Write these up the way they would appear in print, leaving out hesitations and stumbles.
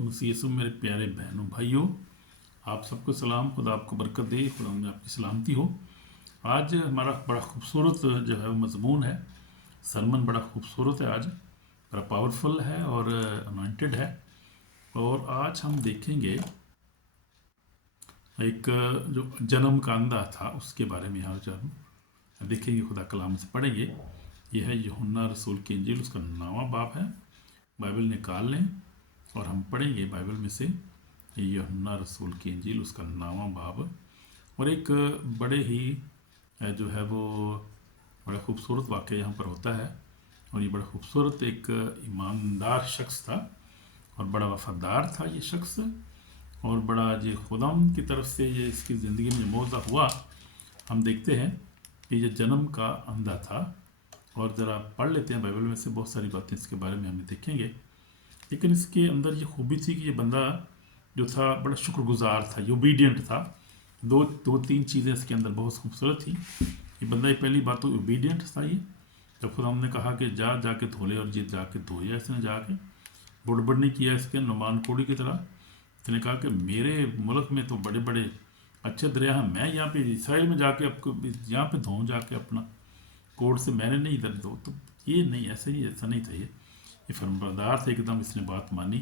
मसीह यीशु में मेरे प्यारे बहनों भाइयों, आप सबको सलाम। खुदा आपको बरकत दे, खुदा में आपकी सलामती हो। आज हमारा बड़ा खूबसूरत जो है वो मजमून है। सरमन बड़ा खूबसूरत है, आज बड़ा पावरफुल है और अनॉइंटेड है। और आज हम देखेंगे एक जो जन्म का अंधा था उसके बारे में। यहाँ जो देखेंगे, खुदा कलाम से पढ़ेंगे। यह है यूहन्ना रसूल की इंजील, उसका 9वां बाब है। बाइबल निकाल लें और हम पढ़ेंगे बाइबल में से यूहन्ना रसूल की इंजील, उसका 9वां बाब। और एक बड़े ही जो है वो बड़ा खूबसूरत वाक़या यहाँ पर होता है। और ये बड़ा खूबसूरत एक ईमानदार शख्स था और बड़ा वफादार था ये शख्स। और बड़ा ये खुदाम की तरफ से ये इसकी ज़िंदगी में मौज़ा हुआ। हम देखते हैं कि ये जन्म का अंधा था। और ज़रा पढ़ लेते हैं बाइबल में से, बहुत सारी बातें इसके बारे में हमें देखेंगे। लेकिन इसके अंदर ये खूबी थी कि ये बंदा जो था बड़ा शुक्रगुजार था, ये ओबीडियंट था। दो तीन चीज़ें इसके अंदर बहुत खूबसूरत थी। ये बंदा, ये पहली बात तो ओबीडियंट था। ये जब खुदा हमने कहा कि जाके धो ले, और ये जाके धोया इसने, जाके बुड़बड़ नहीं किया इसके नुमान कोड़ी की तरह। इसने कहा कि मेरे मुल्क में तो बड़े बड़े अच्छे दरिया हैं, मैं यहाँ पे इसराइल में जाके आपको यहाँ पे धोऊँ जाके अपना कोर्ट से, मैंने नहीं इधर दो। तो ये नहीं, ऐसा नहीं था। ये फरमाबरदार से एकदम इसने बात मानी,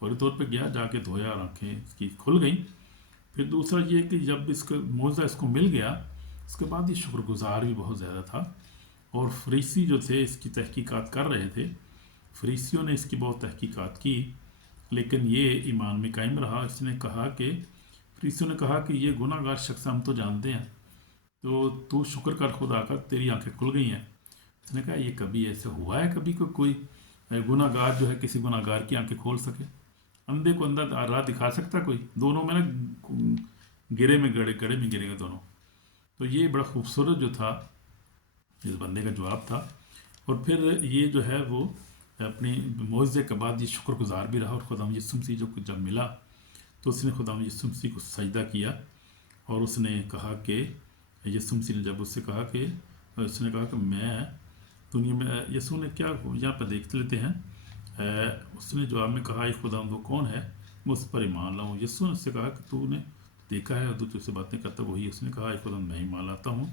फौरी तौर पे गया, जाके धोया और आँखें इसकी खुल गई। फिर दूसरा ये कि जब इसका मौज़ा इसको मिल गया, उसके बाद ये शुक्रगुजार भी बहुत ज़्यादा था। और फरीसी जो थे इसकी तहकीकात कर रहे थे, फरीसियों ने इसकी बहुत तहकीकात की, लेकिन ये ईमान में कायम रहा। इसने कहा कि फरीसियों ने कहा कि ये गुनाहगार शख्स हम तो जानते हैं, तो तू शुक्र कर खुदा का, तेरी आंखें खुल गई हैं। उसने कहा ये कभी ऐसे हुआ है कभी कोई गुनाहगार जो है किसी गुनाहगार की आंखें खोल सके? अंधे को अंधा राह दिखा सकता कोई? दोनों में ना गड़े में गिरेगा दोनों। तो ये बड़ा खूबसूरत जो था इस बंदे का जवाब था। और फिर ये जो है वो अपनी मौज़े के बाद ये शुक्रगुजार भी रहा। और खुदाम यीशु मसीह जो जब मिला तो उसने खुदाम यीशु मसीह को सजदा किया। और उसने कहा कि यीशु मसीह ने जब उससे कहा कि उसने कहा कि मैं दुनिया में, यीशु ने क्या, यहाँ पर देख लेते हैं। उसने जवाब में कहा, ये खुदा वो कौन है, मैं उस पर ईमान लाऊँ। यीशु ने उससे कहा कि तूने देखा है और तू तुझसे बातें करता वही। उसने कहा, ये खुदा मैं ईमान लाता हूँ,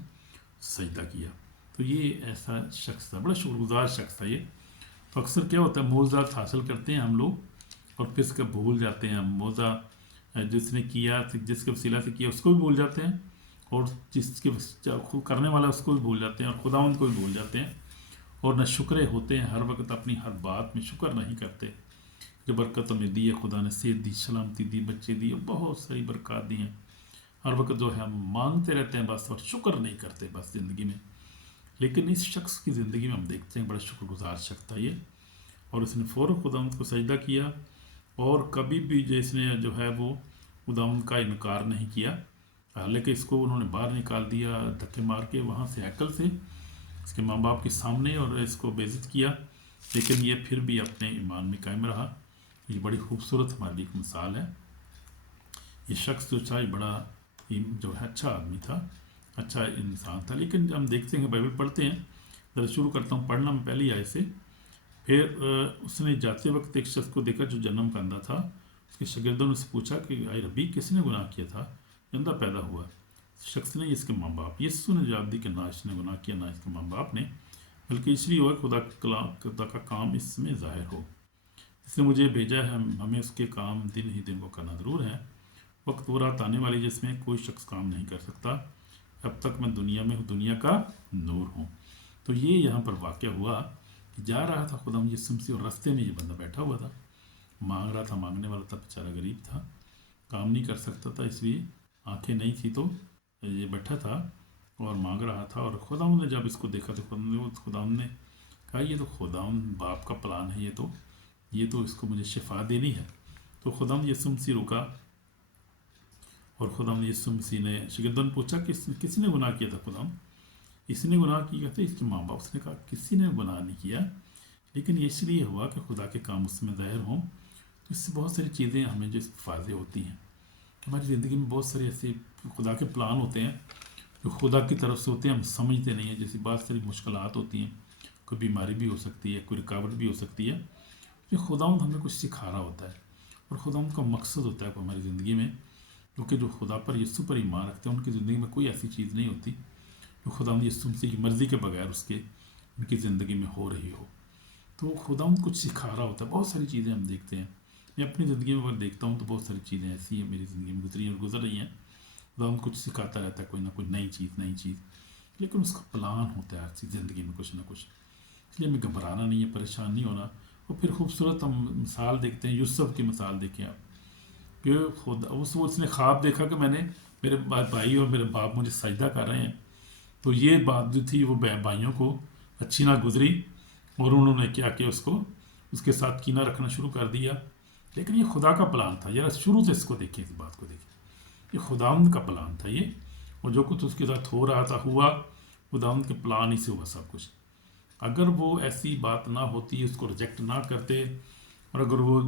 सजदा किया। तो ये ऐसा शख्स था, बड़ा शुक्रगुजार शख्स था ये। तो अक्सर क्या होता है, मौज़ात हासिल करते हैं हम लोग और फिर इसका भूल जाते हैं। मौज़ा जिसने किया, जिसके वसीला से किया उसको भी भूल जाते हैं, और जिसके करने वाला उसको भी भूल जाते हैं, और खुदावंद को भी भूल जाते हैं। और न शुक्रे होते हैं, हर वक्त अपनी हर बात में शुक्र नहीं करते। जो बरकत हमें दी है, खुदा ने सेहत दी, सलामती दी, बच्चे दिए, बहुत सारी बरकत दी हैं। हर वक्त जो है हम मांगते रहते हैं बस, और शुक्र नहीं करते बस ज़िंदगी में। लेकिन इस शख्स की ज़िंदगी में हम देखते हैं बड़ा शुक्रगुजार शख्स था ये। और उसने फ़ौरन खुदावंद को सजदा किया, और कभी भी जो इसने जो है वो खुदावंद का इनकार नहीं किया। हालांकि इसको उन्होंने बाहर निकाल दिया धक्के मार के वहाँ से, हैकल से, इसके माँ बाप के सामने, और इसको बेइज्जत किया। लेकिन ये फिर भी अपने ईमान में कायम रहा। ये बड़ी खूबसूरत हमारी एक मिसाल है। ये शख्स जो था ये बड़ा जो है अच्छा आदमी था, अच्छा इंसान था। लेकिन हम देखते हैं, बाइबल पढ़ते हैं, जरा शुरू करता हूँ पढ़ना मैं पहली आयत से। फिर उसने जाते वक्त एक शख्स को देखा जो जन्म का अंधा था। उसके शागिर्दों ने उससे पूछा कि आई रब्बी, किसने गुनाह किया था अंधा पैदा हुआ, शख्स ने, इसके माँ बाप? यीशु ने जवाब दी कि ना इसने गुनाह किया, ना इसके माँ बाप ने, बल्कि इसलिए हुआ खुदा का काम इसमें ज़ाहिर हो। इसने मुझे भेजा है, हमें उसके काम दिन ही दिन को करना ज़रूर है। वक्त वो रात आने वाली जिसमें कोई शख्स काम नहीं कर सकता, अब तक मैं दुनिया में हूँ, दुनिया का नूर हूँ। तो ये यहाँ पर वाक़या हुआ कि जा रहा था खुदा यीशु मसीह, और रास्ते में ये बंदा बैठा हुआ था, मांग रहा था, मांगने वाला था, बेचारा गरीब था, काम नहीं कर सकता था, इसलिए आंखें नहीं थी, तो ये बैठा था और मांग रहा था। और खुदावंद ने जब इसको देखा तो खुदावंद ने कहा, ये तो खुदावंद बाप का प्लान है, ये तो इसको मुझे शिफा देनी है। तो खुदावंद यीशु मसीह रुका, और खुदावंद यीशु मसीह ने शागिर्दों ने पूछा कि किसने गुनाह किया था? खुदावंद, इसने गुनाह किया था, इसके माँ बाप? उसने कहा किसी ने गुनाह नहीं किया, लेकिन ये इसलिए हुआ कि खुदा के काम उसमें ज़ाहिर हों। तो इससे बहुत सारी चीज़ें हमें जो फ़ायदे होती हैं कि हमारी ज़िंदगी में बहुत सारे ऐसे खुदा के प्लान होते हैं जो खुदा की तरफ से होते हैं, हम समझते नहीं हैं। जैसे बहुत सारी मुश्किलात होती हैं, कोई बीमारी भी हो सकती है, कोई रुकावट भी हो सकती है, जो खुदावंद हमें कुछ सिखा रहा होता है। اور خدا کا مقصد ہوتا ہے ہماری زندگی میں، کیونکہ جو خدا پر یسوع پر ایمان رکھتے ہیں ان کی زندگی میں کوئی ایسی چیز نہیں ہوتی جو خدا یسوع مسیح کی مرضی کے بغیر اس کے ان کی زندگی میں ہو رہی ہو۔ تو خدا کچھ سکھا رہا ہوتا ہے، بہت ساری چیزیں ہم دیکھتے ہیں۔ میں اپنی زندگی میں اگر دیکھتا ہوں تو بہت ساری چیزیں ایسی ہیں میری زندگی میں گزری اور گزر رہی ہیں، خدا کچھ سکھاتا رہتا ہے، کوئی نہ کوئی نئی چیز، لیکن اس کا پلان ہوتا ہے ہر چیز زندگی میں کچھ نہ کچھ۔ اس لیے ہمیں گھبرانا نہیں ہے، پریشان نہیں ہونا۔ اور پھر خوبصورت ہم مثال دیکھتے ہیں، یوسف کی مثال دیکھیں آپ، کہ خود اس نے خواب دیکھا کہ میں نے میرے بھائی اور میرے باپ مجھے سجدہ کر رہے ہیں، تو یہ بات جو تھی وہ بھائیوں کو اچھی نہ گزری اور انہوں نے کیا کہ اس کے ساتھ کینہ رکھنا شروع کر دیا۔ لیکن یہ خدا کا پلان تھا، ذرا شروع سے اس کو دیکھیں، اس بات کو دیکھیں، یہ خداوند کا پلان تھا یہ، اور جو کچھ اس کے ساتھ ہو رہا تھا ہوا خداوند کے پلان ہی سے ہوا سب کچھ۔ اگر وہ ایسی بات نہ ہوتی، اس کو ریجیکٹ نہ کرتے، اور اگر وہ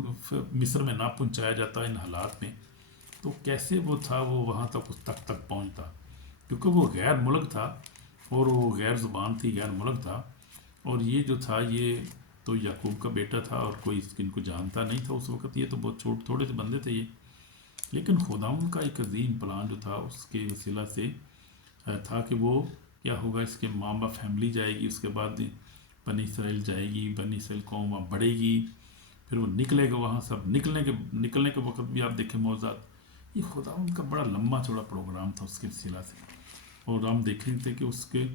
مصر میں نہ پہنچایا جاتا ان حالات میں، تو کیسے وہ تھا وہ وہاں تک اس تک پہنچتا، کیونکہ وہ غیر ملک تھا اور وہ غیر زبان تھی، غیر ملک تھا، اور یہ جو تھا یہ تو یعقوب کا بیٹا تھا اور کوئی ان کو جانتا نہیں تھا اس وقت، یہ تو بہت تھوڑے سے بندے تھے یہ۔ لیکن خداوند کا ایک عظیم پلان جو تھا اس کے وسیلہ سے تھا کہ وہ کیا ہوگا، اس کے ماں باپ فیملی جائے گی، اس کے بعد بنی اسرائیل جائے گی، بنی اسرائیل قوم وہاں بڑھے گی، پھر وہ نکلے گا وہاں، سب نکلنے کے وقت بھی آپ دیکھیں معجزات، یہ خداوند کا بڑا لمبا چوڑا پروگرام تھا اس کے وسیلہ سے۔ اور ہم دیکھیں تھے کہ اس کے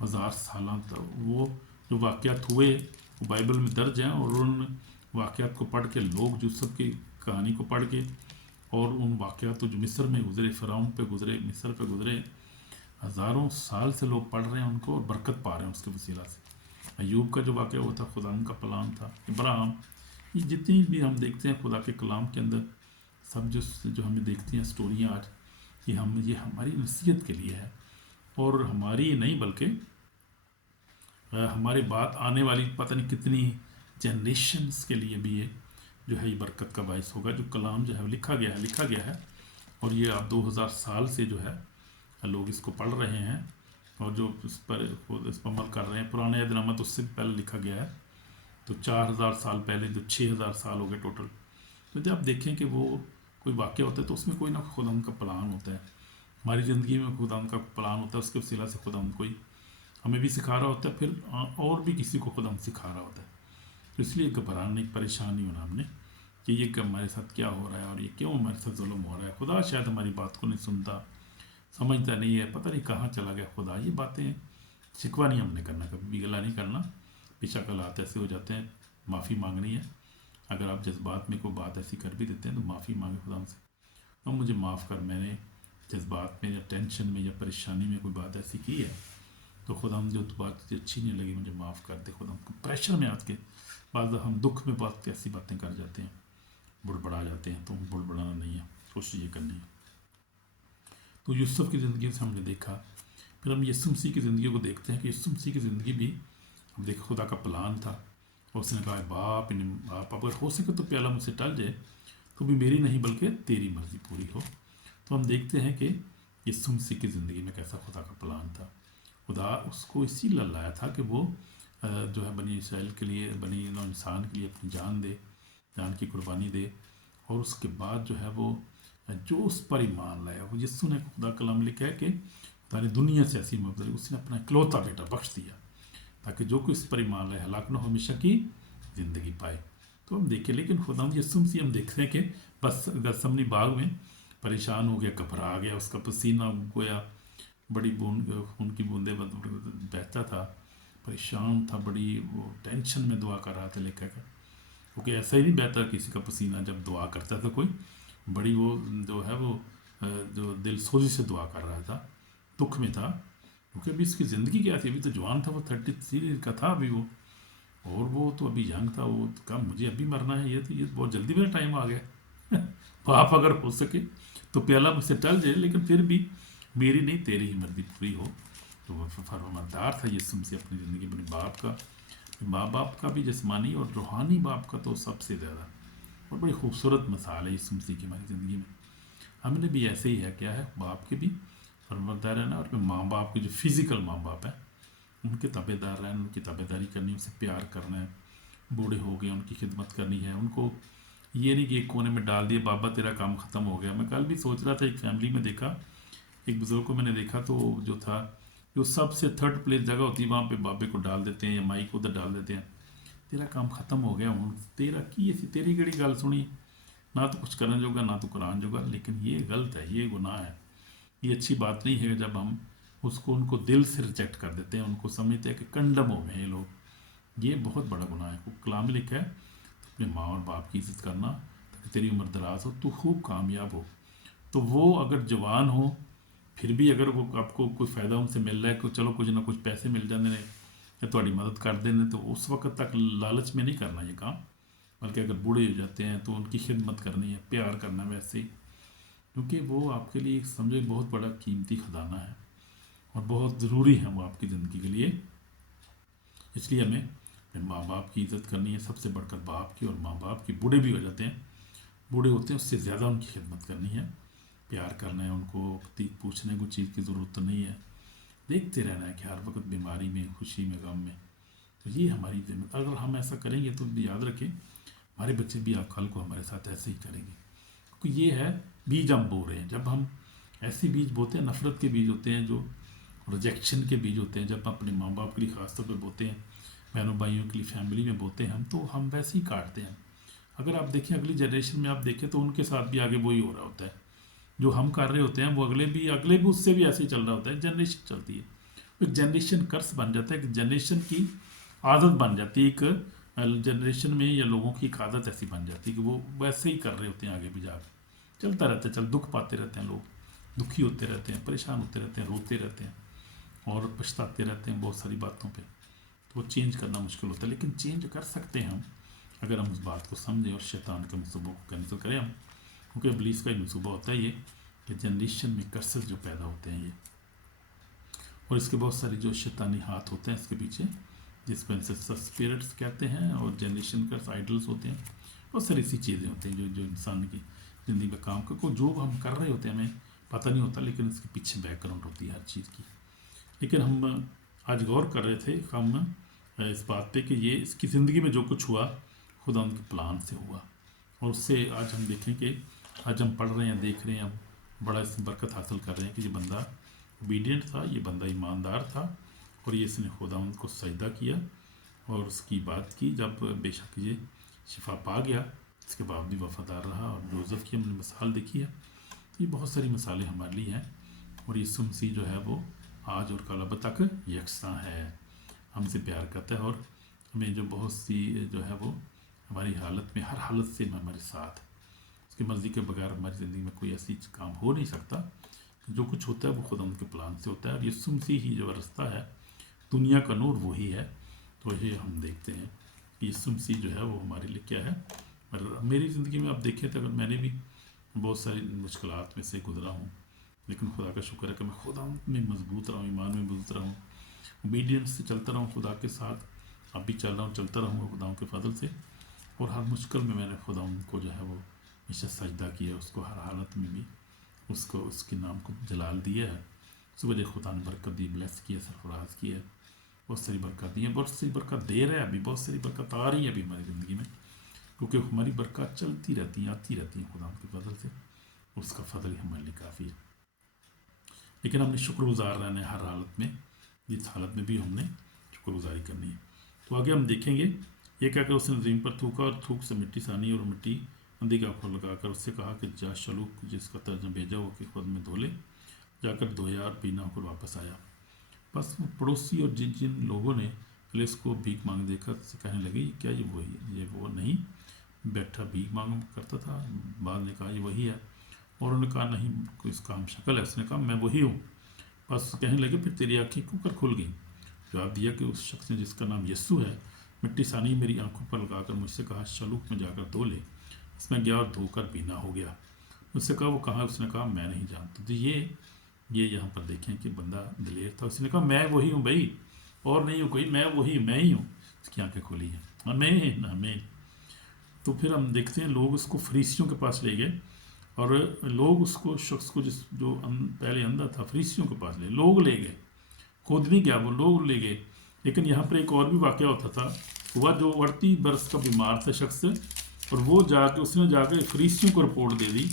1000 سالہ وہ جو واقعات ہوئے وہ بائبل میں درج ہیں، اور ان واقعات کو پڑھ کے لوگ یوسف کی کہانی کو پڑھ کے اور ان واقعات جو مصر میں گزرے، فرعون پہ گزرے، مصر پہ گزرے، ہزاروں سال سے لوگ پڑھ رہے ہیں ان کو اور برکت پا رہے ہیں اس کے وسیلہ سے۔ ایوب کا جو واقعہ وہ تھا خدا کا پلان تھا، ابراہیم، یہ جتنی بھی ہم دیکھتے ہیں خدا کے کلام کے اندر سب جو ہمیں دیکھتی ہیں سٹوریاں آج، یہ ہماری نصیحت کے لیے ہے، اور ہماری نہیں بلکہ ہمارے بعد آنے والی پتہ نہیں کتنی جنریشنز کے لیے بھی یہ جو ہے یہ برکت کا باعث ہوگا۔ جو کلام جو ہے لکھا گیا ہے، اور یہ آپ 2000 سال سے جو ہے لوگ اس کو پڑھ رہے ہیں اور جو اس پر عمل کر رہے ہیں۔ پرانے عہد نامہ تو اس سے پہلے لکھا گیا ہے، تو 4000 سال پہلے، تو 6000 سال ہو گئے ٹوٹل۔ تو جب آپ دیکھیں کہ وہ کوئی واقعہ ہوتا ہے تو اس میں کوئی نہ خدا کا پلان ہوتا ہے، ہماری زندگی میں خدا کا پلان ہوتا ہے، اس کے وسیلہ سے خدا کوئی ہمیں بھی سکھا رہا ہوتا ہے، پھر اور بھی کسی کو خدا سکھا رہا ہوتا ہے۔ تو اس لیے گھبرانا نہیں، پریشان نہیں ہونا ہم نے کہ یہ ہمارے ساتھ کیا ہو رہا ہے اور یہ کیوں ہمارے ساتھ ظلم ہو رہا ہے۔ خدا شاید ہماری بات کو نہیں سنتا، سمجھتا نہیں ہے، پتہ نہیں کہاں چلا گیا خدا۔ یہ باتیں شکوہ نہیں ہم نے کرنا، کبھی بھی گلہ نہیں کرنا، بے شک حالات ایسے ہو جاتے ہیں، معافی مانگنی ہے۔ اگر آپ جذبات میں کوئی بات ایسی کر بھی دیتے ہیں تو معافی مانگے خدا سے، اب مجھے معاف کر، میں نے جذبات میں یا ٹینشن میں یا پریشانی میں کوئی بات ایسی کی ہے تو خدا جو بات اچھی نہیں لگی مجھے معاف کر دے خدا۔ پریشر میں آج کے بعض ہم دکھ میں بہت ایسی باتیں کر جاتے ہیں، بڑبڑا جاتے ہیں، تو بڑبڑانا نہیں ہے، کوشش یہ کرنی ہے۔ تو یوسف کی زندگی سے ہم نے دیکھا، پھر ہم یسوع مسیح کی زندگی کو دیکھتے ہیں کہ یسوع مسیح کی زندگی بھی ہم دیکھ خدا کا پلان تھا، اور اس نے کہا باپ اگر ہو سکے تو پیالہ مجھ سے ٹل جائے تو بھی میری نہیں بلکہ تیری مرضی پوری ہو۔ تو ہم دیکھتے ہیں کہ یسوع مسیح کی زندگی میں کیسا خدا کا پلان تھا۔ خدا اس کو اسی لیے لایا تھا کہ وہ جو ہے بنی اسرائیل کے لیے، بنی نوع انسان کے لیے اپنی جان دے، جان کی قربانی دے، اور اس کے بعد جو ہے وہ جو اس پر ایمان لایا، وہ یسوع نے خدا کلام لکھا ہے کہ خدا نے دنیا سے ایسی محبت کی، اس نے اپنا اکلوتا بیٹا بخش دیا تاکہ جو کوئی اس پر ایمان لائے ہلاک نہ ہو، ہمیشہ کی زندگی پائے۔ تو ہم دیکھیں، لیکن خدا یسوع مسیح ہم دیکھتے ہیں کہ بس گثمانی باغ میں پریشان ہو گیا، گھبرا گیا، اس کا پسینہ گویا بڑی خون کی بوندیں بہتا تھا، پریشان تھا، بڑی وہ ٹینشن میں دعا کر رہا تھا لکھا کہ، کیونکہ ایسا ہی نہیں بہتا کسی کا پسینہ جب دعا کرتا تھا کوئی، بڑی وہ جو ہے وہ جو دل سوزی سے دعا کر رہا تھا، دکھ میں تھا، کیونکہ ابھی اس کی زندگی کیا تھی، ابھی تو جوان تھا، وہ 33 کا تھا ابھی وہ، اور وہ تو ابھی ینگ تھا، وہ کہا مجھے ابھی مرنا ہے، یہ بہت جلدی میرا ٹائم آ گیا باپ اگر ہو سکے تو پیالہ مجھ سے ٹل جائے لیکن پھر بھی میری نہیں تیری ہی مرضی پوری ہو۔ تو وہ فرماندار تھا یسوع مسیح اپنی زندگی میں، باپ کا، ماں باپ کا بھی جسمانی اور روحانی باپ کا تو سب سے زیادہ، اور بڑی خوبصورت مثال ہے یسوع مسیح کی ہماری زندگی میں۔ ہم نے بھی ایسے ہی ہے، کیا ہے، باپ کے بھی فرماندار رہنا، اور ماں باپ کے جو فزیکل ماں باپ ہیں ان کے تابع دار رہنا، ان کی تابع داری کرنی، ان سے پیار کرنا ہے، بوڑھے ہو گئے ان کی خدمت کرنی ہے، ان کو ये नहीं कि एक कोने में डाल दिया बाबा तेरा काम ख़त्म हो गया। मैं कल भी सोच रहा था, एक फैमिली में देखा, एक बुज़ुर्ग को मैंने देखा, तो जो था, जो सबसे थर्ड प्लेस जगह होती है वहाँ पे बाबे को डाल देते हैं या माई को उधर डाल देते हैं। तेरा काम ख़त्म हो गया हूँ, तेरा की ऐसी तेरी केड़ी गल सुनी, ना तो कुछ करने जोगा ना तो कुरान जोगा। लेकिन ये गलत है, ये गुनाह है, ये अच्छी बात नहीं है जब हम उसको उनको दिल से रिजेक्ट कर देते हैं, उनको समझते हैं कि कंडम हो गए ये लोग। ये बहुत बड़ा गुनाह है। कलाम में लिखा है अपने माँ और बाप की इज़्ज़त करना ताकि तेरी उम्र दराज हो, तू खूब कामयाब हो। तो वो अगर जवान हो फिर भी अगर वो आपको कोई फ़ायदा उनसे मिल रहा है कि चलो कुछ ना कुछ पैसे मिल जाते हैं या थोड़ी मदद कर देने, तो उस वक्त तक लालच में नहीं करना ये काम। बल्कि अगर बूढ़े हो जाते हैं तो उनकी खिदमत करनी है, प्यार करना वैसे ही, क्योंकि वो आपके लिए समझो बहुत बड़ा कीमती ख़जाना है और बहुत ज़रूरी है वो आपकी ज़िंदगी के लिए। इसलिए हमें अपने माँ बाप की इज़्ज़त करनी है, सबसे बढ़कर बाप की। और माँ बाप की बूढ़े भी हो जाते हैं, बूढ़े होते हैं, उससे ज़्यादा उनकी खिदमत करनी है, प्यार करना है उनको, पूछने को चीज़ की ज़रूरत तो नहीं है, देखते रहना है कि हर वक्त बीमारी में, खुशी में, गम में। तो ये हमारी जिम्मेदारी, अगर हम ऐसा करेंगे तो याद रखें हमारे बच्चे भी आप कल को हमारे साथ ऐसे ही करेंगे। क्योंकि ये है बीज हम बो रहे हैं। जब हम ऐसे बीज बोते हैं, नफ़रत के बीज होते हैं, जो रिजेक्शन के बीज होते हैं, जब हम अपने माँ बाप के लिए ख़ास तौर पर बोते हैं, बहनों भाइयों के लिए, फैमिली में बोते हैं हम, तो हम वैसे ही काटते हैं। अगर आप देखें अगली जनरेशन में, आप देखें तो उनके साथ भी आगे वही हो रहा होता है जो हम कर रहे होते हैं, वो अगले भी उससे भी ऐसे ही चल रहा होता है। जनरेशन चलती है, एक जनरेशन कर्स बन जाता है, एक जनरेशन की आदत बन जाती है, एक जनरेशन में या लोगों की एक आदत ऐसी बन जाती है कि वो वैसे ही कर रहे होते हैं, आगे भी जाकर चलता रहता है। दुख पाते रहते हैं लोग, दुखी होते रहते हैं, परेशान होते रहते हैं, रोते रहते हैं और पछताते रहते हैं बहुत सारी बातों पे। तो वो चेंज करना मुश्किल होता है, लेकिन चेंज कर सकते हैं हम अगर हम उस बात को समझें और शैतान के मनसूबों को कैंसिल करें हम। क्योंकि इब्लीस का ही मनसूबा होता है ये कि जनरेशन में कर्सेस जो पैदा होते हैं ये, और इसके बहुत सारे जो शैतानी हाथ होते हैं इसके पीछे, जिसको इंसेस्टर स्पिरिट्स कहते हैं, और जनरेशन कर्स आइडल्स होते हैं, बहुत सारी ऐसी चीज़ें होती हैं जो इंसान की ज़िंदगी में काम को जो हम कर रहे होते हैं हमें पता नहीं होता, लेकिन इसके पीछे बैकग्राउंड होती है हर चीज़ की। लेकिन हम आज गौर कर रहे थे हम इस बात पे कि ये इसकी ज़िंदगी में जो कुछ हुआ खुदा उनके प्लान से हुआ, और उससे आज हम देखें कि आज हम पढ़ रहे हैं, देख रहे हैं, हम बड़ा इसमें बरकत हासिल कर रहे हैं कि ये बंदा ओबीडियंट था, ये बंदा ईमानदार था, और ये इसने खुदा उनको सजदा किया और उसकी बात की। जब बेशक ये शिफा पा गया, इसके बाद भी वफादार रहा। और जोसेफ की हमने मिसाल देखी है, तो ये बहुत सारी मिसालें हमारे लिए हैं। और यीशु मसीह जो है वो आज और कल अब तक यकसा है, हमसे प्यार करता है, और हमें जो बहुत सी जो है वो हमारी हालत में, हर हालत से हमारे साथ, उसकी मर्ज़ी के बगैर हमारी ज़िंदगी में कोई ऐसी काम हो नहीं सकता। जो कुछ होता है वो खुदा उनके प्लान से होता है, और यीशु मसीह ही जो रास्ता है, दुनिया का नूर वही है। तो ये हम देखते हैं कि यीशु मसीह जो है वो हमारे लिए क्या है। और मेरी ज़िंदगी में आप देखें तो अगर मैंने भी बहुत सारी मुश्किलात में से गुजरा हूँ, लेकिन खुदा का शुक्र है कि मैं खुदा में मजबूत रहा हूँ, ईमान में मजबूत रहा हूँ, ओबीडियंस से चलता रहा हूँ खुदा के साथ। अब भी चल रहा हूँ, चलता रहूँगा खुदा के फजल से। और हर मुश्किल में मैंने खुदा उनको जो है वो हमेशा सजदा किया, उसको हर हालत में भी उसको उसके नाम को जलाल दिया है। उस वजह खुदा ने बरकत दी, ब्लेस किया, सरफराज किया, बहुत सारी बरकत दी है, बहुत सारी बरकत दे रहा है, अभी बहुत सारी बरकत आ रही है अभी हमारी ज़िंदगी में, क्योंकि हमारी बरकत चलती रहती हैं, आती रहती हैं खुदा के फजल से। उसका फजल ही हमारे लिए काफ़ी है। लेकिन हमने शुक्रगुजार रहना है हर हालत में, जिस हालत में भी हमने शुक्रगुजारी करनी है। तो आगे हम देखेंगे ये क्या कर उसने ज़मीन पर थूका और थूक से मिट्टी सानी और मिट्टी अंधी की आँखों लगाकर उससे कहा कि जा शलूक जिसका तर्जमा भेजा वो कि खुद में धो ले। जाकर धोया और पीना होकर वापस आया। बस वो पड़ोसी और जिन जिन लोगों ने पुलिस को भीख मांग देखा से कहने लगे क्या ये वही, ये वो नहीं बैठा भीख मांग करता था। बाद ने कहा ये वही है, और उन्होंने कहा नहीं कोई इसका हम शक्ल है। उसने कहा मैं वही हूँ। बस कहने लगे फिर तेरी आँखें क्यों कर खुल गई। जवाब दिया कि उस शख्स ने जिसका नाम यस्सु है मिट्टी सानी मेरी आंखों पर लगाकर मुझसे कहा शलूक में जाकर धो ले। इसमें गया और धोकर पीना हो गया। मुझसे कहा वो कहाँ। उसने कहा मैं नहीं जानता। तो ये यहाँ पर देखें कि बंदा दिलेर था। उसने कहा मैं वही हूँ भाई, और नहीं हूँ कोई, मैं ही हूँ। उसकी आंखें खोली हैं, हाँ मैं। तो फिर हम देखते हैं लोग उसको फरीसियों के पास ले गए, और लोग उसको शख्स को जो पहले अंधा था फरीसियों के पास लोग ले गए, खुद नहीं गया वो, लोग ले गए। लेकिन यहाँ पर एक और भी वाक़या होता था। हुआ जो 38 बरस का बीमार था शख्स, اور وہ उसने जाकर फरीसियों को रिपोर्ट दे दी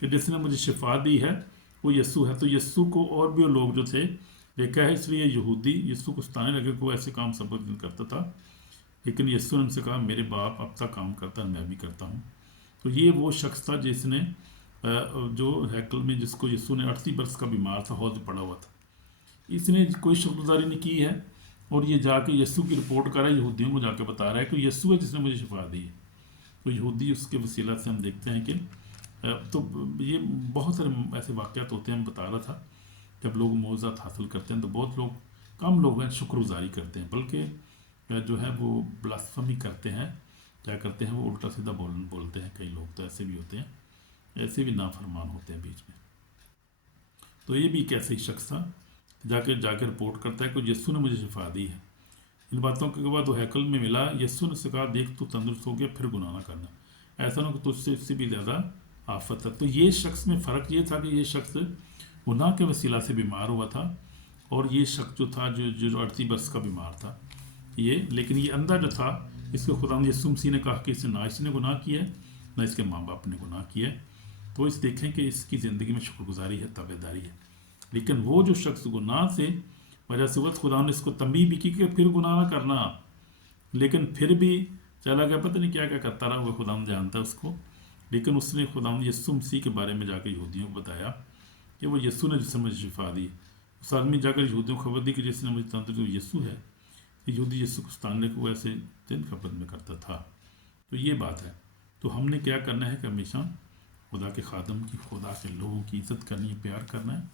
कि जिसने मुझे शिफा दी है वो यस्सु है। तो यस्सु को और भी लोग जो थे देखा है, इसलिए यहूदी यस्सु को सताने लगे कि वो ऐसे काम सबक दिन करता था। लेकिन यस्सु ने उनसे कहा मेरे बाप अब तक काम करता है, मैं भी करता हूँ। तो ये वो शख्स था जिसने जो हैकल में जिसको यस्सु ने 38 बरस का बीमार था, हौज पड़ा हुआ था, इसने कोई शुक्रगुजारी नहीं की है। और ये जाके यस्सु की रिपोर्ट कर रहा है, यहूदियों को जाके बता रहा है कि यस्सु है जिसने मुझे शिफा दी है। तो यहूदी उसके वसीला से हम देखते हैं कि तो ये बहुत सारे ऐसे वाक़यात होते हैं। हम बता रहा था जब लोग मौज़ात हासिल करते हैं तो बहुत लोग, कम लोग हैं शुक्रगुजारी करते हैं, बल्कि जो है वो ब्लास्फेमी करते हैं, क्या करते हैं वो उल्टा सीधा बोलते हैं। कई लोग तो ऐसे भी होते हैं, ऐसे भी नाफरमान होते हैं बीच में। तो ये भी एक ऐसे ही शख्स था, जाकर रिपोर्ट करता है कि यस्सु ने मुझे शिफा दी है। इन बातों के बाद वो हैकल में मिला, यस्सु ने से कहा देख तू तंदुरुस्त हो गया, फिर गुनाह ना करना, ऐसा ना कि तुझसे इससे भी ज़्यादा आफत है। तो ये शख्स में फ़र्क ये था कि ये शख्स गुनाह के वसीला से बीमार हुआ था, और ये शख्स जो था जो 38 बरस का बीमार था ये। लेकिन ये अंधा जो था, इसको खुदा यस्सु मसीह ने कहा कि इसने ना इसने गुनाह किया है ना इसके माँ बाप ने गुनाह किया है। तो इस देखें कि इसकी ज़िंदगी में शुक्रगुजारी है, तबेदारी है। लेकिन वो जो शख्स गुनाह से वजह से वक्त खुदा ने इसको तंबीह भी की कि फिर गुनाह ना करना, लेकिन फिर भी चला गया, पता नहीं क्या क्या करता रहा, वो खुदा जानता है उसको। लेकिन उसने खुदा यस्सु मसीह के बारे में जाकर यहूदियों को बताया कि वो यस्सु ने जिसने मुझे शिफा दी। उस आदमी जाकर यहूदियों को खबर दी कि जिसने मुझे तंदुरुस्त यस्सु है। यहूदी यस्सु को सताने को ऐसे दिन खपत में करता था। तो ये बात है। तो हमने क्या करना है कि हमेशा खुदा के खादम की, खुदा के लोगों की इज़्ज़त करनी है, प्यार करना है।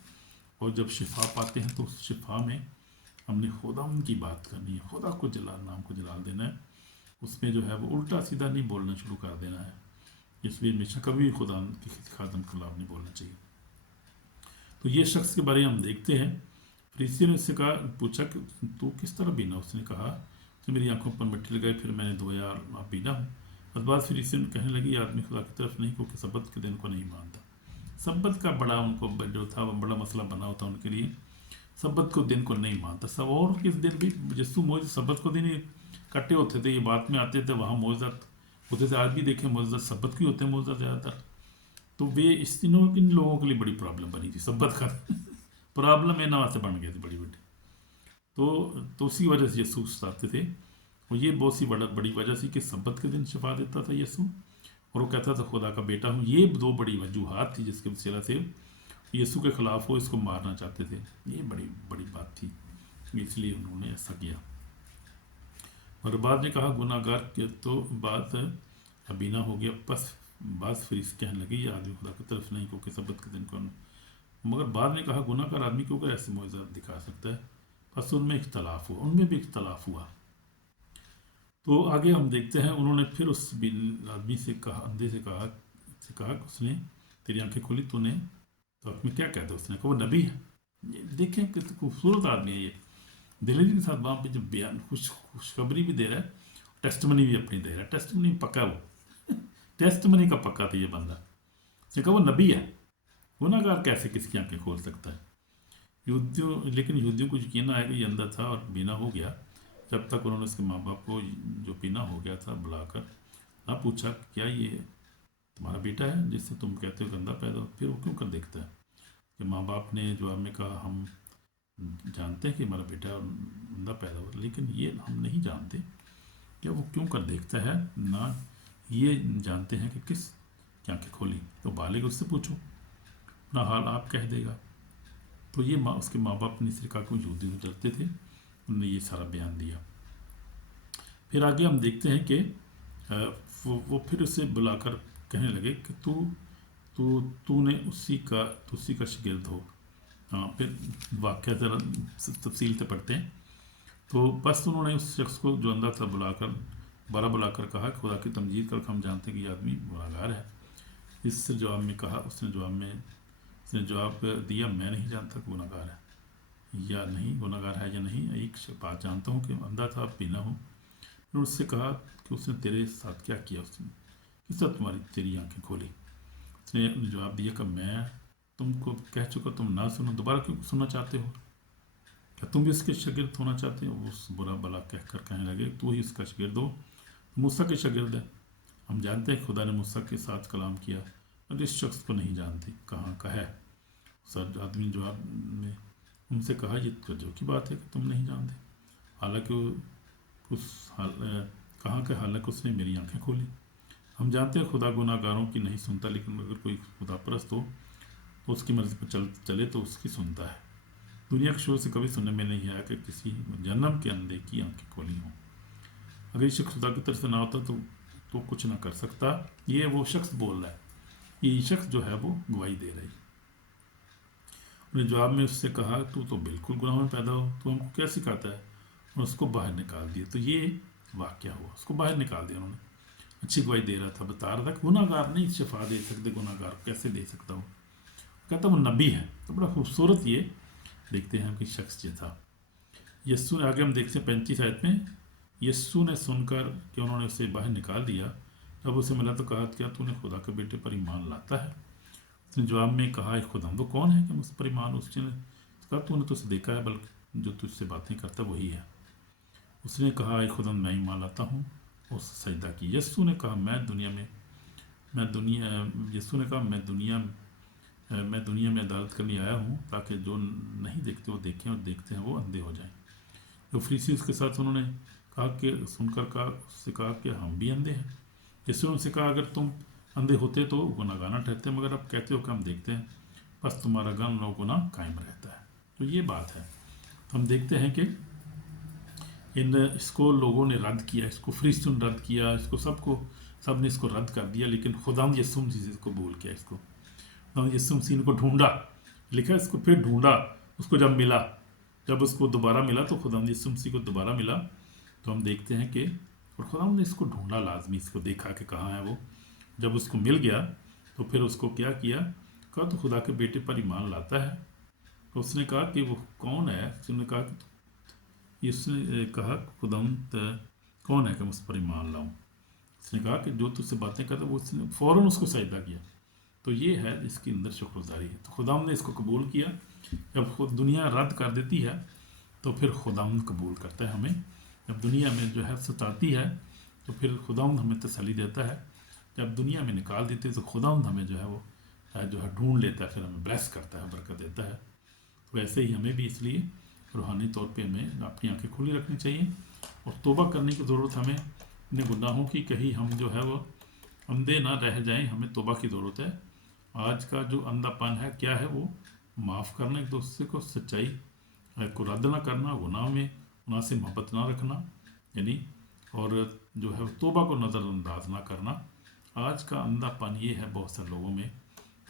और जब शिफा पाते हैं तो उस शिफा में हमने खुदा उनकी बात करनी है, खुदा को जलाल, नाम को जलाल देना है। उसमें जो है वो उल्टा सीधा नहीं बोलना शुरू कर देना है। इसलिए हमेशा कभी खुदा के खादम के खिलाफ नहीं बोलना चाहिए। तो ये शख्स के बारे में हम देखते हैं। फरीसियों ने उससे कहा, पूछा कि तू किस तरह बीना? उसने कहा कि मेरी आंखों पर मिट्टी लगाई, फिर मैंने धोया और आप बीना हूँ। बस बाद फरीसियों ने कहने लगी आदमी खुदा की तरफ नहीं, क्योंकि सब्बत के दिन को नहीं मानता। सब्बत का बड़ा उनको जो था वो बड़ा मसला बना होता उनके लिए, सब्बत को दिन को नहीं मानता। सब और किस दिन भी यस्सु मोज़ सब्बत को दिन इकट्ठे होते थे, ये बात में आते थे, वहाँ मोज़त होते थे। आज भी देखें मोज़त सब्बत की होते हैं, मोज़त ज़्यादातर। तो वे इस दिनों इन लोगों के लिए बड़ी प्रॉब्लम बनी थी, सब्बत का प्रॉब्लम है ना से बन गई थी बड़ी बड़ी। तो उसी वजह से यस्सु सताते थे। और ये बहुत सी बड़ी वजह थी कि सब्बत के दिन शिफा देता था यस्सु, और वो कहता था खुदा का बेटा हूँ। ये दो बड़ी वजूहात थी जिसके वसीला से यीशु के ख़िलाफ़ वो इसको मारना चाहते थे। ये बड़ी बड़ी बात थी, इसलिए उन्होंने ऐसा किया। और बाद ने कहा गुनाहगार के तो बात अबीना हो गया। बस फिर कहने लगे ये आदमी खुदा की तरफ नहीं, क्योंकि सब्बत के दिन को। मगर बाद ने कहा गुनाहगार आदमी क्यों ऐसे मोज़ात दिखा सकता है? बस उनमें इख्तलाफ हुआ, उनमें भी इख्तलाफ हुआ। तो आगे हम देखते हैं, उन्होंने फिर उस आदमी से कहा, अंधे से कहा उसने तेरी आंखें खोली, तूने तो में क्या कहता है? उसने कहा वो नबी है। देखें कितनी खूबसूरत आदमी है ये, दिलेरी के साथ वहाँ पे जो बयान खुशखबरी भी दे रहा है, टेस्टमनी भी अपनी दे रहा है। टेस्टमनी पक्का, वो टेस्टमनी का पक्का था ये बंदा। उसने कहा वो नबी है, गुनाहगार कैसे किसकी आंखें खोल सकता है? लेकिन यहूदियों को यकीन आया कि ये अंधा था और बीना हो गया, जब तक उन्होंने उसके माँ बाप को जो बीना हो गया था बुलाकर ना पूछा क्या ये तुम्हारा बेटा है जिससे तुम कहते हो गंदा पैदा हो? फिर वो क्यों कर देखता है? कि माँ बाप ने जवाब में कहा हम जानते हैं कि हमारा बेटा अंधा पैदा हो, लेकिन ये हम नहीं जानते क्या वो क्यों कर देखता है, ना ये जानते हैं कि किस क्या आंखें खोली। तो बालिग उससे पूछो, अपना हाल आप कह देगा। तो ये उसके माँ बाप ने सिरका को यहूदी से डरते थे, उन्होंने ये सारा बयान दिया। फिर आगे हम देखते हैं कि वो फिर उसे बुलाकर कहने लगे कि तूने उसी का शागिर्द हो। हाँ, फिर वाक़या ज़रा तफसील से पढ़ते हैं। तो बस उन्होंने उस शख्स को जो अंधा था बुलाकर कहा खुदा की तमजीद कर हम जानते हैं कि ये आदमी गुनाहगार है। इससे जवाब में कहा, उसने जवाब दिया मैं नहीं जानता कि गुनाहगार है या नहीं, गुनाहगार है या नहीं। एक बात जानता हूँ कि अंधा था, पीना हूँ। फिर उससे कहा कि उसने तेरे साथ क्या किया, उसने किस तरह तेरी आंखें खोली? उसने जवाब दिया कि मैं तुमको कह चुका, तुम ना सुनो, दोबारा क्यों सुनना चाहते हो? क्या तुम भी उसके शागिर्द होना चाहते हो? उस बुरा भला कहकर कहने लगे तू ही उसका शागिर्द हो, मूसा के शागिर्द है। ہم جانتے ہیں خدا نے موسیٰ کے ساتھ کلام کیا اور اس شخص کو نہیں جانتے کہاں کا ہے۔ سر آدمی جواب میں ان سے کہا یہ جو کی بات ہے کہ تم نہیں جانتے، حالانکہ اس کہاں کہ حالانکہ اس نے میری آنکھیں کھولی۔ ہم جانتے ہیں خدا گناہ گاروں کی نہیں سنتا، لیکن اگر کوئی خدا پرست ہو تو اس کی مرضی پر چلے تو اس کی سنتا ہے۔ دنیا کے شروع سے کبھی سننے میں نہیں آیا کہ کسی جنم کے اندھے کی آنکھیں کھولی ہوں۔ اگر یہ شخص خدا کی طرف سے نہ ہوتا تو کچھ نہ کر سکتا۔ یہ وہ شخص بول رہا ہے، یہ شخص جو ہے وہ گواہی دے رہی۔ انہوں نے جواب میں اس سے کہا تو بالکل گناہ میں پیدا ہو، تو ہم کو کیا سکھاتا ہے؟ اور اس کو باہر نکال دیا۔ تو یہ واقعہ ہوا، اس کو باہر نکال دیا انہوں نے۔ اچھی گواہی دے رہا تھا، بتا رہا تھا کہ گناہ گار نہیں شفا دے سکتے، گناہ گار کیسے دے سکتا ہوں؟ کہتا وہ نبی ہے۔ تو بڑا خوبصورت یہ دیکھتے ہیں کہ شخص یہ تھا۔ یسوع نے، آگے ہم دیکھتے ہیں 35 آیت میں، یسوع نے سن کر کہ انہوں نے اسے باہر نکال دیا، جب اسے ملا تو کہا کیا تو نے خدا کے بیٹے پر ایمان لاتا ہے؟ اس نے جواب میں کہا خدا تو کون ہے کہ مجھ پر ایمان؟ اس نے کہا تو نے تو اسے دیکھا ہے، بلکہ جو تجھ سے باتیں کرتا وہی ہے۔ اس نے کہا خدا میں ایمان لاتا ہوں، اور سجدہ کی۔ یسوع نے کہا یسوع نے کہا میں دنیا میں عدالت کرنے آیا ہوں تاکہ جو نہیں دیکھتے وہ دیکھیں اور دیکھتے ہیں وہ اندھے ہو جائیں۔ جو فریسی اس کے ساتھ انہوں نے کہا کہ سن کر کہا اس سے کہا کہ ہم بھی اندھے ہیں۔ یسوع نے ان سے کہا اگر تم اندھے ہوتے تو گناہ گانا ٹھہرتے، مگر اب کہتے ہو کہ ہم دیکھتے ہیں، بس تمہارا گناہ قائم رہتا ہے۔ تو یہ بات ہے۔ ہم دیکھتے ہیں کہ اس کو لوگوں نے رد کیا، اس کو فریستوں نے رد کیا، اس کو سب نے اس کو رد کر دیا، لیکن خداوند یسوع مسیح سے اس کو بول کیا، اس کو خداوند یسوع مسیح نے کو ڈھونڈا، لکھا اس کو پھر ڈھونڈا، اس کو جب اس کو دوبارہ ملا تو خداوند یسوع مسیح کو دوبارہ ملا، تو ہم دیکھتے ہیں کہ اور خداوند نے اس کو ڈھونڈا، لازمی اس کو دیکھا کہ کہاں ہے وہ۔ جب اس کو مل گیا تو پھر اس کو کیا کیا؟ کہا تو خدا کے بیٹے پر ایمان لاتا ہے؟ تو اس نے کہا کہ وہ کون ہے؟ اس نے کہا کہ اس نے کہا خداوند کون ہے کہ مجھ پر ایمان لاؤں؟ اس نے کہا کہ جو تجھ سے باتیں کرتا وہ، اس نے فوراً اس کو سجدہ کیا۔ تو یہ ہے اس کے اندر شکر گزاری ہے۔ تو خداوند نے اس کو قبول کیا۔ جب خود دنیا رد کر دیتی ہے تو پھر خداوند قبول کرتا ہے ہمیں۔ جب دنیا میں جو ہے ستاتی ہے تو پھر خداوند ہمیں تسلی دیتا ہے۔ جب دنیا میں نکال دیتے تو خداوند ہمیں جو ہے وہ ڈھونڈ لیتا ہے، پھر ہمیں بلیس کرتا ہے، برکت دیتا ہے۔ تو ایسے ہی ہمیں بھی اس لیے روحانی طور پہ ہمیں اپنی آنکھیں کھلی رکھنی چاہیے اور توبہ کرنے کی ضرورت ہمیں اپنے گناہوں کی، کہیں ہم جو ہے وہ اندھے نہ رہ جائیں، ہمیں توبہ کی ضرورت ہے۔ آج کا جو اندھا پن ہے کیا ہے؟ وہ معاف کرنا ایک دوسرے کو، سچائی کو رد نہ کرنا، گناہ سے محبت نہ رکھنا، یعنی اور جو ہے توبہ کو نظر انداز نہ کرنا۔ آج کا اندھا پن یہ ہے بہت سے لوگوں میں،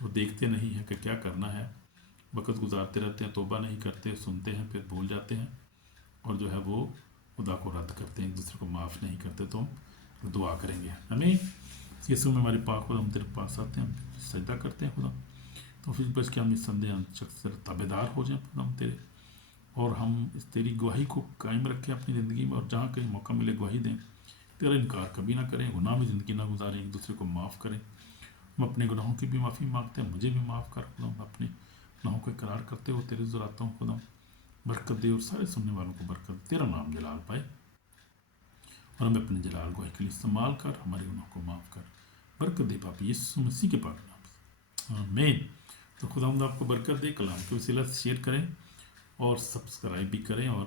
وہ دیکھتے نہیں ہیں کہ کیا کرنا ہے، وقت گزارتے رہتے ہیں، توبہ نہیں کرتے، سنتے ہیں پھر بھول جاتے ہیں، اور جو ہے وہ خدا کو رد کرتے ہیں، ایک دوسرے کو معاف نہیں کرتے۔ تو ہم دعا کریں گے، ہمیں یسوع میں ہماری پاک خدا، ہم تیرے پاس آتے ہیں، ہم سجدہ کرتے ہیں خدا، تو پھر بس کہ ہم اس سندے شخص سے تابعدار ہو جائیں خدا ہم تیرے، اور ہم اس تیری گواہی کو قائم رکھیں اپنی زندگی میں، اور جہاں کہیں موقع ملے گواہی دیں، تیرا انکار کبھی نہ کریں، گناہ میں زندگی نہ گزاریں، ایک دوسرے کو معاف کریں۔ ہم اپنے گناہوں کی بھی معافی مانگتے ہیں، مجھے بھی معاف کر خدا، ہم اپنے گناہوں کو اقرار کرتے ہو تیرے حضور آتا ہوں خدا، برکت دے اور سارے سننے والوں کو برکت، تیرا نام جلال پائے، اور ہمیں اپنے جلال گواہی کے لیے استعمال کر، ہمارے گناہوں کو معاف کر، برکت دے پاپی یسوع مسیح کے پاک نام سے، آمین۔ تو خداوند آپ کو برکت دے، کلام کے وسیلہ سے شیئر کریں اور سبسکرائب بھی کریں، اور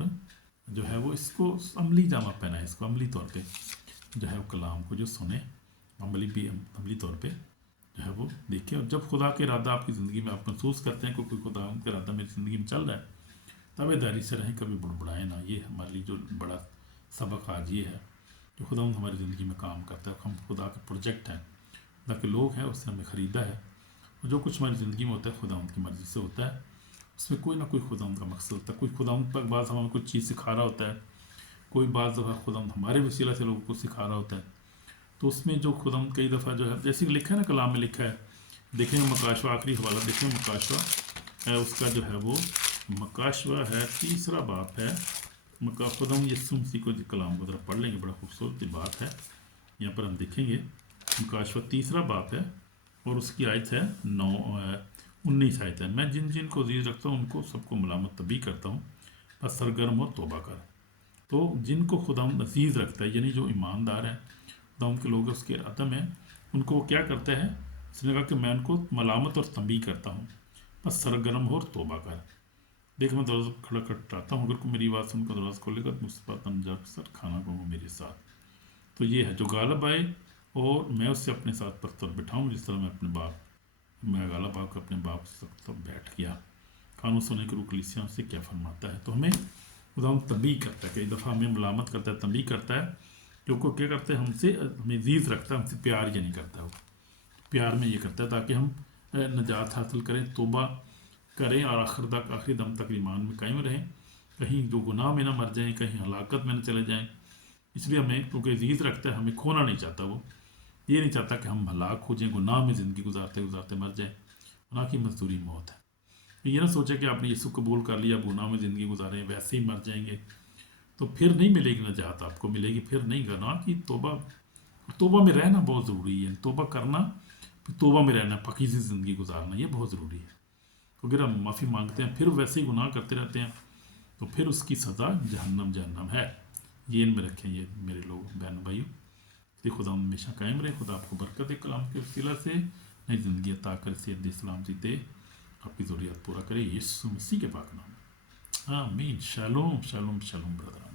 جو ہے وہ اس کو عملی جامہ پہنائیں، اس کو عملی طور پہ جو ہے وہ کلام کو جو سنیں، عملی طور پہ جو ہے وہ دیکھیں، اور جب خدا کے ارادہ آپ کی زندگی میں آپ محسوس کرتے ہیں کہ کوئی خدا کا ارادہ میری زندگی میں چل رہا ہے، تابعداری سے رہیں، کبھی بڑبڑائیں نہ۔ یہ ہمارے لیے جو بڑا سبق آج یہ ہے کہ خدا ہماری زندگی میں کام کرتا ہے، ہم خدا کے پروجیکٹ ہیں، خدا کے لوگ ہیں، اس نے ہمیں خریدا ہے، اور جو کچھ ہماری زندگی میں ہوتا ہے خدا کی مرضی سے ہوتا ہے، اس میں کوئی نہ کوئی خدا کا مقصد ہوتا ہے، کوئی خدا پر بعض ہمیں کوئی چیز سکھا رہا ہوتا ہے، کوئی بعض دفعہ خدا ہمارے وسیلہ سے لوگوں کو سکھا رہا ہوتا ہے۔ تو اس میں جو خدا کئی دفعہ جو ہے، جیسے کہ لکھا ہے نا، کلام میں لکھا ہے، دیکھیں مکاشوہ، آخری حوالہ دیکھیں، مکاشوہ ہے اس کا جو ہے وہ، مکاشوہ ہے 3 باب ہے، خدا یسوع مسیح کو کلام کو ذرا پڑھ لیں گے، بڑا خوبصورت بات ہے، یہاں پر ہم دیکھیں گے، مکاشوہ 3 باب ہے، اور اس کی آیت ہے 19 آیت ہے، میں جن کو عزیز رکھتا ہوں ان کو سب کو ملامت تبھی کرتا ہوں، بس سرگرم اور توبہ کر۔ تو جن کو خدا عزیز رکھتا ہے، یعنی جو ایماندار ہیں، खुदावंद के लोग उसके अदम हैं, उनको वो क्या करता है, उसने कहा कि मैं उनको मलामत और तंबीह करता हूँ, बस सरगर्म हो और तौबा कर। देख मैं दरवाज़ा खड़ा खटखटाता हूँ, अगर कोई मेरी बात सुनकर दरवाज़ा खोलेगा तो मुझसे बात जब सर खाना कहूँगा मेरे साथ। तो ये है जो गालब आए और मैं उससे अपने साथ पत्थर बिठाऊँ, जिस तरह मैं गालब आकर अपने बाप से तब बैठ गया। कानून सुने के रूकलिसियाँ से क्या फरमाता है। तो हमें खुदावंद तंबीह करता है, कई दफ़ा हमें मलामत करता है, तंबीह करता है, जो को क्या करता है, हमसे हमें अजीज़ रखता है, हमसे प्यार ये नहीं करता, वो प्यार में ये करता है ताकि हम नजात हासिल करें, तौबा करें और आखिरी दम तक ईमान में कायम रहें, कहीं जो गुनाह में ना मर जाएं, कहीं हलाकत में ना चले जाएं। इसलिए हमें क्योंकि अजीज़ रखता है, हमें खोना नहीं चाहता, वो ये नहीं चाहता कि हम हलाक हो जाएं, गुनाह में ज़िंदगी गुजारते गुजारते मर जाएं। गुनाह की मजदूरी मौत है। ये ना सोचे कि आपने यीशु कबूल कर लिया, गुनाह में ज़िंदगी गुजारें, वैसे ही मर जाएंगे, तो फिर नहीं मिलेगी नजात, आपको मिलेगी फिर नहीं। गुनाह की तौबा में रहना बहुत ज़रूरी है, तौबा करना, फिर तौबा में रहना, पाकीज़ ज़िंदगी गुजारना, ये बहुत ज़रूरी है। तो अगर हम माफ़ी मांगते हैं फिर वैसे ही गुनाह करते रहते हैं, तो फिर उसकी सज़ा जहन्नम है। ये इनमें रखें ये मेरे लोग, बहन भाइयों। इसलिए खुदा हमेशा कायम रहे, खुदा आपको बरकत दे, कलाम के वसीला से नई ज़िंदगी अता कर, सेहत सलामती दे, आपकी ज़रूरियात पूरा करे, यीशु मसीह के पाक नाम। आमीन। Shalom shalom shalom brother.